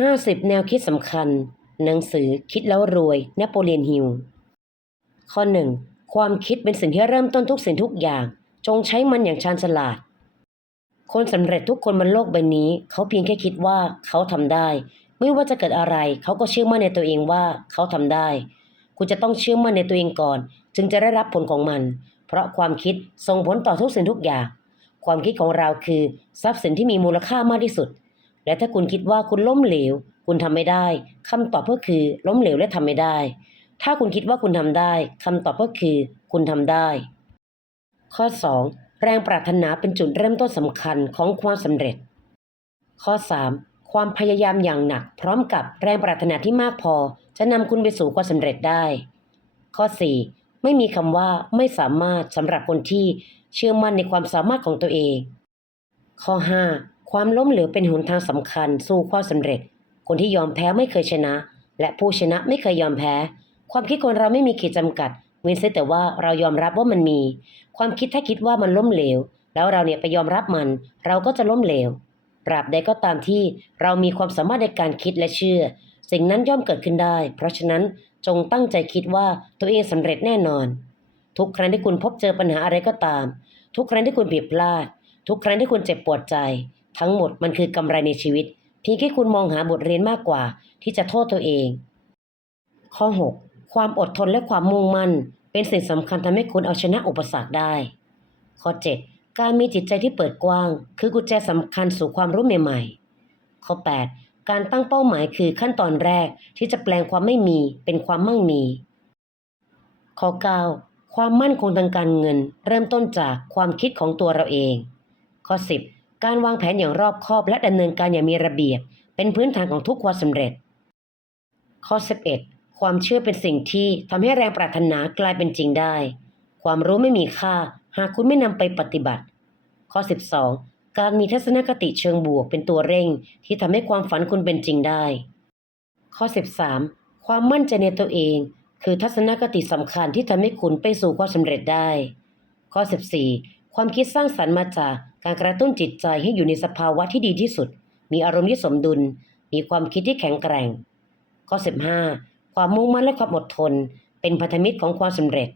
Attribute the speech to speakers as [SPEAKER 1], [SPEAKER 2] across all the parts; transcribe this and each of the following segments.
[SPEAKER 1] 50 แนวคิดสำคัญ หนังสือคิดแล้วรวยนโปเลียนฮิล ข้อ 1. ความคิดเป็นสิ่งที่เริ่มต้นทุกสิ่งทุกอย่าง จงใช้มันอย่างชาญฉลาด คนสำเร็จทุกคนบนโลกใบนี้ เขาเพียงแค่คิดว่าเขาทำได้ ไม่ว่าจะเกิดอะไร เขาก็เชื่อมั่นในตัวเองว่าเขาทำได้ คุณจะต้องเชื่อมั่นในตัวเองก่อน จึงจะได้รับผลของมัน เพราะความคิดส่งผลต่อทุกสิ่งทุกอย่าง ความคิดของเราคือ ทรัพย์สินที่มีมูลค่ามากที่สุด และถ้าคุณคิดว่าคุณล้มเหลว คุณทำไม่ได้คำตอบก็คือล้มเหลวและทำไม่ได้ ถ้าคุณคิดว่าคุณทำได้คำตอบก็คือคุณทำได้ ข้อ 2. แรงปรารถนาเป็นจุดเริ่มต้นสำคัญของความสำเร็จ ข้อ 3. ความพยายามอย่างหนัก พร้อมกับแรงปรารถนาที่มากพอ จะนำคุณไปสู่ความสำเร็จได้ ข้อ 4. ไม่มีคำว่าไม่สามารถสำหรับคนที่เชื่อมั่นในความสามารถของตัวเอง ข้อ 5. ความล้มเหลวเป็นหนทางสำคัญสู่ความสำเร็จ คนที่ยอมแพ้ไม่เคยชนะ และผู้ชนะไม่เคยยอมแพ้ ความคิดคนเราไม่มีขีดจำกัด เว้นแต่ว่าเรายอมรับว่ามันมี ความคิดถ้าคิดว่ามันล้มเหลว แล้วเราเนี่ยไปยอมรับมัน เราก็จะล้มเหลวตราบใดก็ตามที่เรามีความสามารถในการคิดและเชื่อ สิ่งนั้นย่อมเกิดขึ้นได้ เพราะฉะนั้นจงตั้งใจคิดว่าตัวเองสำเร็จแน่นอน ทุกครั้งที่คุณพบเจอปัญหาอะไรก็ตาม ทุกครั้งที่คุณผิดพลาด ทุกครั้งที่คุณเจ็บปวดใจ ทั้งหมดมันคือกำไรในชีวิต เพียงแค่คุณมองหาบทเรียนมากกว่า ที่จะโทษตัวเอง ข้อ 6. ความอดทนและความมุ่งมั่น เป็นสิ่งสำคัญทำให้คุณเอาชนะอุปสรรคได้ ข้อ 7. การมีจิตใจที่เปิดกว้าง คือกุญแจสำคัญสู่ความรู้ใหม่ๆ ข้อ 8. การตั้งเป้าหมายคือขั้นตอนแรกที่จะแปลงความไม่มีเป็นความมั่งมี ข้อ 9. ความมั่นคงทางการเงิน เริ่มต้นจากความคิดของตัวเราเอง ข้อ 10. การวางแผนอย่างรอบคอบและดำเนินการอย่างมีระเบียบ เป็นพื้นฐานของทุกความสำเร็จ ข้อ 11. ความเชื่อเป็นสิ่งที่ทำให้แรงปรารถนากลายเป็นจริงได้ ความรู้ไม่มีค่า หากคุณไม่นำไปปฏิบัติ ข้อ 12. การมีทัศนคติเชิงบวกเป็นตัวเร่ง ที่ทำให้ความฝันคุณเป็นจริงได้ ข้อ 13. ความมั่นใจในตัวเอง คือทัศนคติสำคัญที่ทำให้คุณไปสู่ความสำเร็จได้ ข้อ 14. ความคิดสร้างสรรค์มาจาก การกระตุ้นจิตใจให้อยู่ในสภาวะที่ดีที่สุด มีอารมณ์ที่สมดุล มีความคิดที่แข็งแกร่ง ข้อ 15. ความมุ่งมั่นและความอดทน เป็นพันธมิตรของความสำเร็จ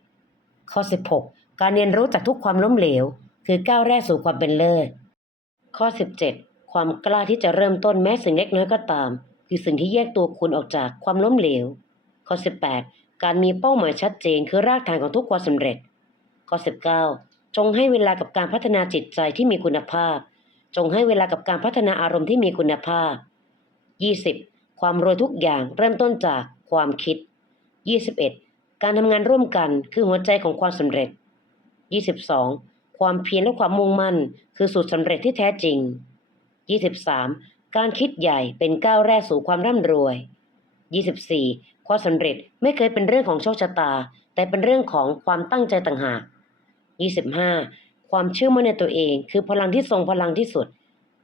[SPEAKER 1] ข้อ 16. การเรียนรู้จากทุกความล้มเหลว คือก้าวแรกสู่ความเป็นเลิศ ข้อ 17. ความกล้าที่จะเริ่มต้นแม้สิ่งเล็กน้อยก็ตาม คือสิ่งที่แยกตัวคุณออกจากความล้มเหลว ข้อ 18. การมีเป้าหมายชัดเจนคือรากฐานของทุกความสำเร็จ ข้อ 19. จงให้เวลากับการพัฒนาจิตใจที่มีคุณภาพ จงให้เวลากับการพัฒนาอารมณ์ที่มีคุณภาพ 20. ความรวยทุกอย่างเริ่มต้นจากความคิด 21. การทำงานร่วมกันคือหัวใจของความสำเร็จ 22. ความเพียรและความมุ่งมั่น คือสูตรสำเร็จที่แท้จริง 23. การคิดใหญ่เป็นก้าวแรกสู่ความร่ำรวย 24. ความสำเร็จไม่เคยเป็นเรื่องของโชคชะตา แต่เป็นเรื่องของความตั้งใจต่างหาก 25. ความเชื่อมั่นในตัวเอง คือพลังที่ทรงพลังที่สุด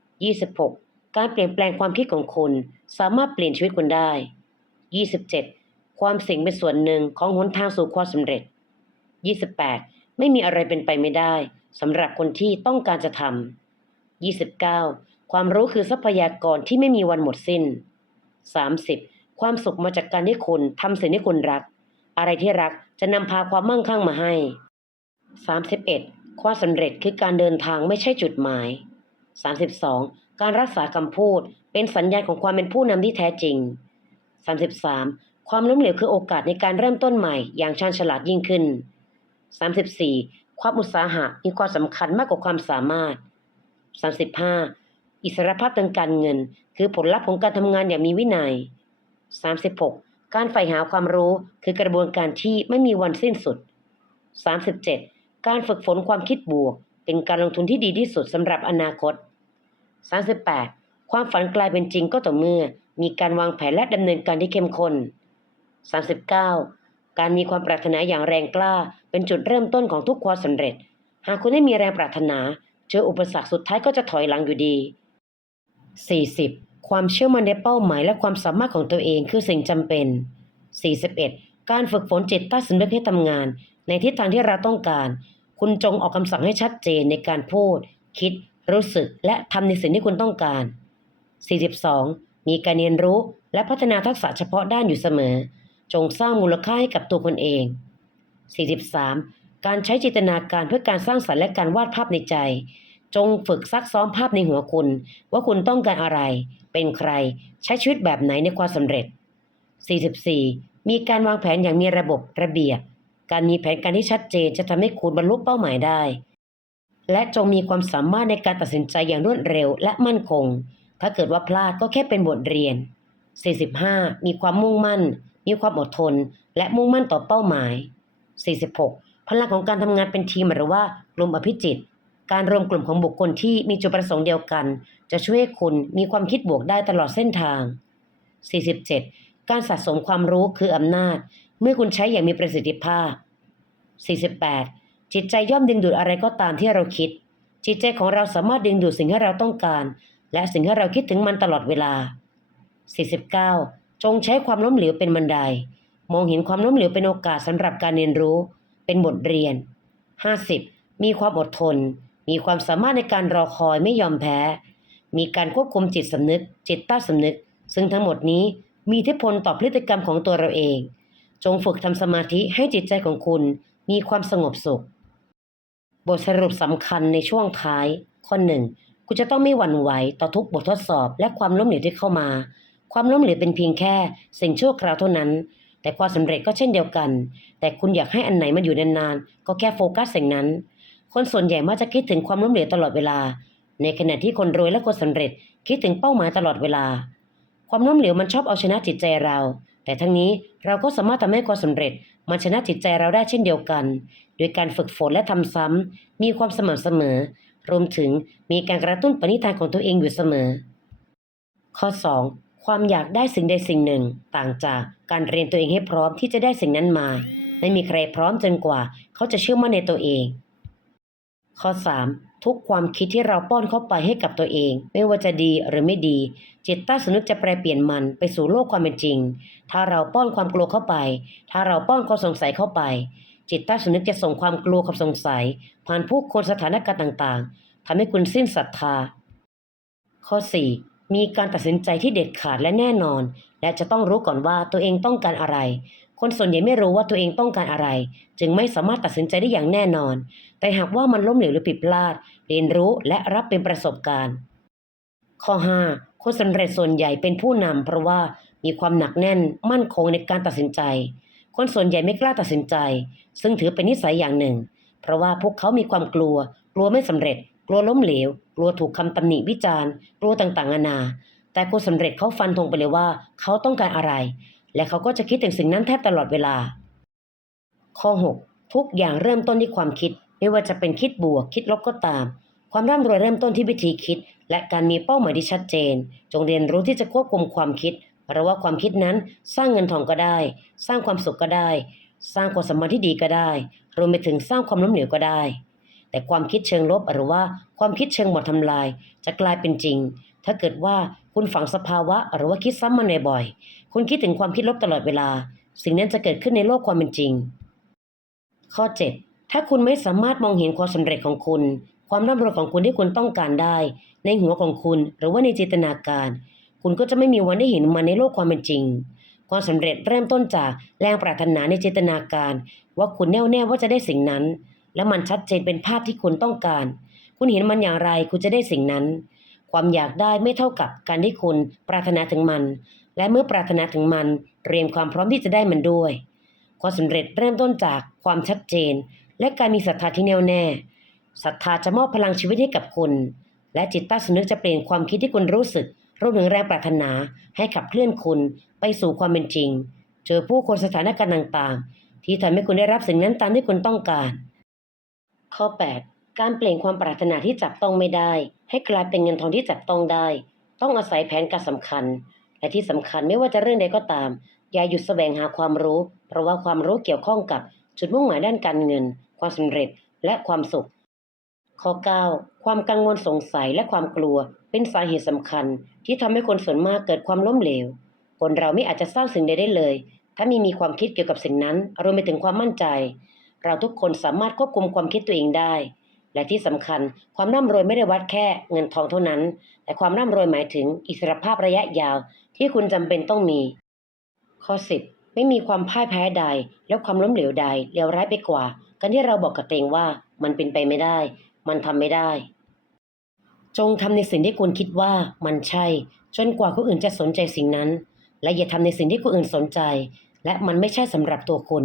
[SPEAKER 1] 26. การเปลี่ยนแปลงความคิดของคุณ สามารถเปลี่ยนชีวิตคุณได้ 27. ความสี่งเป็นส่วนหนึ่งของหนทางสู่ความสำเร็จ 28. ไม่มีอะไรเป็นไปไม่ได้สำหรับคนที่ต้องการจะทำ 29. ความรู้คือทรัพยากรที่ไม่มีวันหมดสิ้น 30. ความสุขมาจากการที่คุณทำสิ่งที่คุณรัก อะไรที่รักจะนำพาความมั่งคั่งมาให้ 31. ความสำเร็จคือการเดินทางไม่ใช่จุดหมาย 32. การรักษาคำพูดเป็นสัญญาณของความเป็นผู้นำที่แท้จริง 33. ความล้มเหลวคือโอกาสในการเริ่มต้นใหม่อย่างชาญฉลาดยิ่งขึ้น 34. ความอุตสาหะมีความสำคัญมากกว่าความสามารถ 35. อิสรภาพทางการเงิน คือผลลัพธ์ของการทำงานอย่างมีวินัย 36. การใฝ่หาความรู้คือกระบวนการที่ไม่มีวันสิ้นสุด 37. การฝึกฝนความคิดบวก เป็นการลงทุนที่ดีที่สุดสำหรับอนาคต 38. ความฝันกลายเป็นจริงก็ต่อเมื่อ มีการวางแผนและดำเนินการที่เข้มข้น 39. การมีความปรารถนาอย่างแรงกล้า เป็นจุดเริ่มต้นของทุกความสำเร็จ หากคุณไม่มีแรงปรารถนาเจออุปสรรคสุดท้ายก็จะถอยหลังอยู่ดี 40. ความเชื่อมั่นในเป้าหมายและความสามารถของตัวเองคือสิ่งจำเป็น 41. การฝึกฝนจิตใต้สำนึกให้ทำงาน ในทิศทางที่เราต้องการ คุณจงออกคำสั่งให้ชัดเจนในการพูด คิด รู้สึก และทำในสิ่งที่คุณต้องการ 42. มีการเรียนรู้และพัฒนาทักษะเฉพาะด้านอยู่เสมอ จงสร้างมูลค่าให้กับตัวคนเอง 43. การใช้จินตนาการเพื่อการสร้างสรรค์และการวาดภาพในใจ จงฝึกซักซ้อมภาพในหัวคุณ ว่าคุณต้องการอะไร เป็นใคร ใช้ชีวิตแบบไหนในความสำเร็จ 44. มีการวางแผนอย่างมีระบบระเบียบ การมีแผนการที่ชัดเจนจะทำให้คุณบรรลุเป้าหมายได้ และจงมีความสามารถในการตัดสินใจอย่างรวดเร็วและมั่นคง ถ้าเกิดว่าพลาดก็แค่เป็นบทเรียน 45. มีความมุ่งมั่น มีความอดทน และมุ่งมั่นต่อเป้าหมาย 46. พลังของการทำงานเป็นทีมหรือว่ากลุ่มอภิจิต การรวมกลุ่มของบุคคลที่มีจุดประสงค์เดียวกัน จะช่วยให้คุณมีความคิดบวกได้ตลอดเส้นทาง 47. การสะสมความรู้คืออำนาจ เมื่อคุณใช้อย่างมีประสิทธิภาพ 48. จิตใจย่อมดึงดูดอะไรก็ตามที่เราคิด จิตใจของเราสามารถดึงดูดสิ่งที่เราต้องการ และสิ่งที่เราคิดถึงมันตลอดเวลา 49. จงใช้ความล้มเหลวเป็นบันได มองเห็นความล้มเหลวเป็นโอกาสสำหรับการเรียนรู้ เป็นบทเรียน 50. มีความอดทน มีความสามารถในการรอคอยไม่ยอมแพ้ มีการควบคุมจิตสำนึก จิตใต้สำนึก ซึ่งทั้งหมดนี้มีอิทธิพลต่อพฤติกรรมของตัวเราเอง จงฝึกทำสมาธิให้จิตใจของคุณมีความสงบสุข บทสรุปสำคัญในช่วงท้าย ข้อหนึ่งคุณจะต้องไม่หวั่นไหวต่อทุกบททดสอบและความล้มเหลวที่เข้ามา ความล้มเหลวเป็นเพียงแค่สิ่งชั่วคราวเท่านั้น แต่ความสำเร็จก็เช่นเดียวกัน แต่คุณอยากให้อันไหนมาอยู่นานๆก็แค่โฟกัสสิ่งนั้น คนส่วนใหญ่มักจะคิดถึงความล้มเหลวตลอดเวลา ในขณะที่คนรวยและคนสำเร็จคิดถึงเป้าหมายตลอดเวลา ความล้มเหลวมันชอบเอาชนะจิตใจเรา แต่ทั้งนี้เราก็สามารถทำให้ความสำเร็จมันชนะจิตใจเราได้เช่นเดียวกัน โดยการฝึกฝนและทำซ้ำมีความสม่ำเสมอ รวมถึงมีการกระตุ้นปณิธานของตัวเองอยู่เสมอ ข้อ 2. ความอยากได้สิ่งใดสิ่งหนึ่ง ต่างจากการเรียนตัวเองให้พร้อมที่จะได้สิ่งนั้นมา ไม่มีใครพร้อมจนกว่า เขาจะเชื่อมั่นในตัวเอง ข้อ 3. ทุกความคิดที่เราป้อนเข้าไปให้กับตัวเอง ไม่ว่าจะดีหรือไม่ดี จิตใต้สำนึกจะแปลเปลี่ยนมันไปสู่โลกความเป็นจริง ถ้าเราป้อนความกลัวเข้าไป ถ้าเราป้อนความสงสัยเข้าไป จิตใต้สำนึกจะส่งความกลัวความสงสัย ผ่านผู้คนสถานการณ์ต่างๆทำให้คุณสิ้นศรัทธา ข้อ 4. มีการตัดสินใจที่เด็ดขาดและแน่นอน และจะต้องรู้ก่อนว่าตัวเองต้องการอะไร คนส่วนใหญ่ไม่รู้ว่าตัวเองต้องการอะไร จึงไม่สามารถตัดสินใจได้อย่างแน่นอน แต่หากว่ามันล้มเหลวหรือผิดพลาด เรียนรู้และรับเป็นประสบการณ์ ข้อ 5. คนสำเร็จส่วนใหญ่เป็นผู้นำเพราะว่ามีความหนักแน่นมั่นคงในการตัดสินใจ คนส่วนใหญ่ไม่กล้าตัดสินใจ ซึ่งถือเป็นนิสัยอย่างหนึ่ง เพราะว่าพวกเขามีความกลัว กลัวไม่สำเร็จ กลัวล้มเหลว กลัวถูกคำตำหนิวิจารณ์ กลัวต่างๆนานา แต่คนสำเร็จเขาฟันธงไปเลยว่า เขาต้องการอะไร และเขาก็จะคิดถึงสิ่งนั้นแทบตลอดเวลา ข้อ 6 ทุกอย่างเริ่มต้นที่ความคิด ไม่ว่าจะเป็นคิดบวก คิดลบก็ตาม ความร่ำรวยเริ่มต้นที่วิธีคิด และการมีเป้าหมายที่ชัดเจน จงเรียนรู้ที่จะควบคุมความคิด เพราะว่าความคิดนั้นสร้างเงินทองก็ได้ สร้างความสุขก็ได้ สร้างความสัมพันธ์ที่ดีก็ได้ รวมไปถึงสร้างความล้มเหลวก็ได้ แต่ความคิดเชิงลบหรือว่าความคิดเชิงหมดทำลาย จะกลายเป็นจริง ถ้าเกิดว่าคุณฝังสภาวะหรือว่าคิดซ้ำมันบ่อยๆคุณคิดถึงความคิดลบตลอดเวลา สิ่งนั้นจะเกิดขึ้นในโลกความเป็นจริง ข้อ 7 ถ้าคุณไม่สามารถมองเห็นความสำเร็จของคุณ ความร่ำรวยของคุณที่คุณต้องการได้ ในหัวของคุณหรือว่าในจินตนาการ คุณก็จะไม่มีวันได้เห็นมันในโลกความเป็นจริงความสำเร็จเริ่มต้นจากแรงปรารถนาในจินตนาการ ว่าคุณแน่วแน่ว่าจะได้สิ่งนั้น และมันชัดเจนเป็นภาพที่คุณต้องการ คุณเห็นมันอย่างไรคุณจะได้สิ่งนั้น ความอยากได้ไม่เท่ากับการที่คุณปรารถนาถึงมัน และเมื่อปรารถนาถึงมันเตรียมความพร้อมที่จะได้มันด้วย ความสำเร็จเริ่มต้นจากความชัดเจน และการมีศรัทธาที่แน่วแน่ศรัทธาจะมอบพลังชีวิตให้กับคุณ และจิตใต้สำนึกจะเปลี่ยนความคิดที่คุณรู้สึกรวมถึงแรงปรารถนาให้ขับเคลื่อนคุณไปสู่ความเป็นจริง เจอผู้คนสถานการณ์ต่างๆ ที่ทำให้คุณได้รับสิ่งนั้นตามที่คุณต้องการ ข้อ 8 การเปลี่ยนความปรารถนาที่จับต้องไม่ได้ ให้กลายเป็นเงินทองที่จับต้องได้ ต้องอาศัยแผนการสำคัญ และที่สำคัญไม่ว่าจะเรื่องใดก็ตาม อย่าหยุดแสวงหาความรู้ เพราะว่าความรู้เกี่ยวข้องกับจุดมุ่งหมายด้านการเงิน ความสำเร็จและความสุข ข้อ 9 ความกังวลสงสัยและความกลัว เป็นสาเหตุสำคัญ ที่ทำให้คนส่วนมากเกิดความล้มเหลว คนเราไม่อาจจะสร้างสิ่งใดได้เลย ถ้าไม่มีความคิดเกี่ยวกับสิ่งนั้นรวมไปถึงความมั่นใจ เราทุกคนสามารถควบคุมความคิดตัวเองได้ และที่สำคัญความร่ำรวยไม่ได้วัดแค่เงินทองเท่านั้น แต่ความร่ำรวยหมายถึงอิสรภาพระยะยาว ที่คุณจำเป็นต้องมี ข้อ 10 ไม่มีความพ่ายแพ้ใด และความล้มเหลวใดเลวร้ายไปกว่าการที่เราบอกกับตัวเองว่ามันเป็นไปไม่ได้ มันทำไม่ได้ จงทำในสิ่งที่คุณคิดว่ามันใช่ จนกว่าคนอื่นจะสนใจสิ่งนั้น และอย่าทำในสิ่งที่คนอื่นสนใจ และมันไม่ใช่สำหรับตัวคุณ